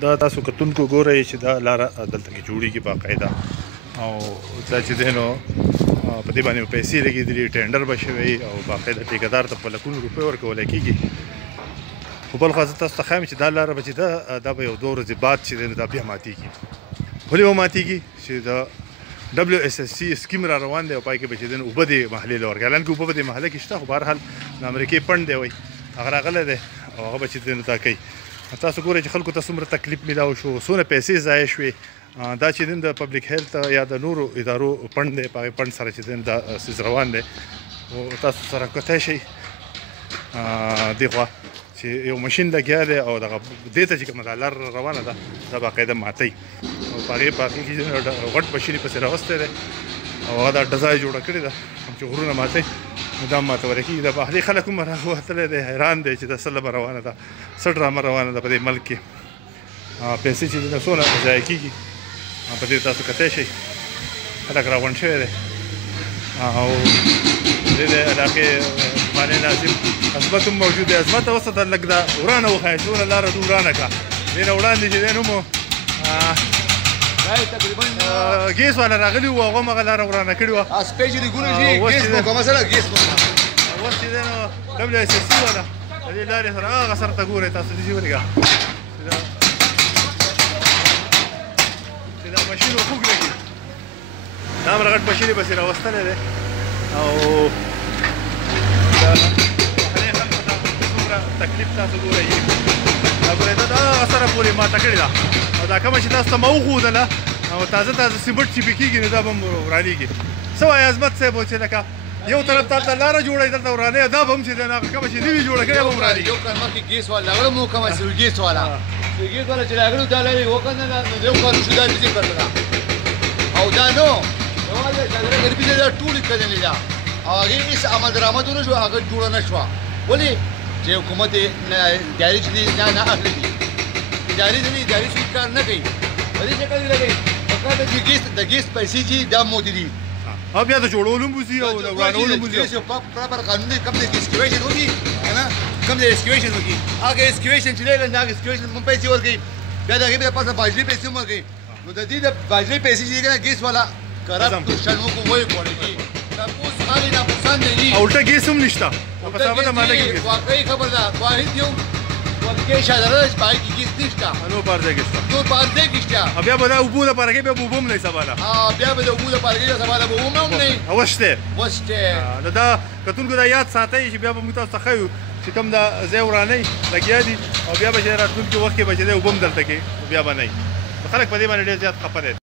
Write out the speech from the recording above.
دا تاسو کتونکو ګورئ چې دا لاره دلته کې جوړیږي باقاعده او دا چې دی نو په دې باندې پیسې لګېدلي ټینډر به شوی او باقاعده ټیکهدار ته په لکونو روپۍ ورکولی کېږي خو بل خوا زه تاسو ته ښایم چې دا لاره به چې دا به یو 2 ورځې بعد چې دی نو دا بیا ماتېږي ولې به ماتېږي چې د WSSC سکیم را روان دی او پای کې به چې دی نو اوبه دې محلې له ورکوي حالانکې اوبه په دې محله کې شته خو بهرحال د امریکې پنډ دی وایي هغه راغلی دی او هغه به چې دی نو دا کوي تاسو ګورئ چې خلکو ته څومره تکلیف میلاو شو څونه پیسې ضایع شوې دا چې د پبلک هیلث یا د نورو ادارو پنډ دی په هغې پنډ سره چې دا سیز روان دی او تاسو سره کتی شئ دې خوا چې یو ماشین لګیا دی او دغه دې ته چې کومه دا لار روانه ده دا باقاعده ماتوي او په هغې کې غټ ماشین یې پسې راوستی دی او هغه دا ډزه یې جوړه کړې ده چې غرونه ماتوي نو دا ماتولی کېږي د بهرني خلک هم راوتلی دی حیران دی چې دا څه لبه روانه ده څه ډرامه روانه ده په دې ملک کې پیسې چې دلته څونه ضایع کېږي په دې تاسو کتی شئ خلک راغونډ شوی دی او دې علاقې مالې ناظم عظمت هم موجود دی عظمت اوس ته لږ دا ورانه وښایه چې څونه لاره دې ورانه کړه دې نه وړاندې چې دی نو مو ګیس والا راغلي وو هغه هم هغه لاره ورانه کړې وه اوس چې دی نو WSSC والا د دې لارې سره هغه سر ته ګورئ تاسو دې ولېږه چې دا ماشین وخوږ لګي دا هم غټ ماشین یې پسې راوستلی دی او دا بهرني خلکو ته څومره تکلیف تاسو ګورئ دا ګورئ دا هغه سره پورې ماته کړې ده او دا کومه چې تاسو ته ما وښودله او تازه سیمنټ چې پې کېږي نو دا به هم ورانېږي څه وایي عظمت صاحب چې لکه یو طرف ته هلته لاره جوړوي دلته ورانوي دا به هم چې دی نو هغه کومه چې نوي جوړه کړې به هم ورانېږي یو کال مخکې ګیس والا راغلی مو کومه ګیس والا چې راغلي دا لارې وکتله نو یو کال وشو دا بېزې کړله او دا نو یوازې غریبي دا ټولې کړلې ده او هغې هېڅ عمل درآمد ونه شو هغه جوړه نه شوه ولې چې حکومت یې ادارې چې دي نه اخلي دي ادارې څوک کار نه کوي په دې شکل لګوي فقط د ګیس پیسې چې دا مودې دي او بیا د جوړولو هم وځي او د ورانولو هم وځي پراپر قانون دی کوم د اسکیویشن وکړي که نه کوم د اسکیویشن وکړي هغه اسکیویشن چې دی د هغه اسکیویشن هم پیسې ورکوي بیا د هغې بیا پاسه باجري پیسې هم ورکوي نو د دې د باجري پیسې چې دی که نه ګیس والا کرپټ شنوکو وایي کوالټي تپوس خالي ناپوسان دی او الټه ګیس هم نشته په ثابته ماده کې واقعي خبر ده واحد یو کې شادره چې پای کې ګیس نشته نو بار ځای کې شته نور بار ځای کې شته بیا به دا اوبو لپاره کې بیا به اوبه هم نه وي سباله بیا به د اوبو لپاره کې سباله به اوبه هم نه وي وشته نو دا کتونکو دا یاد ساتئ چې بیا به موږ تاسو ته ښیو چې کوم دا ځای ورانوي لګیا دي او بیا به چې راتلونکي وخت کې به چې دی اوبه هم دلته کې بیا به نه وي خلک په دې باندې ډېر زیات خفه دی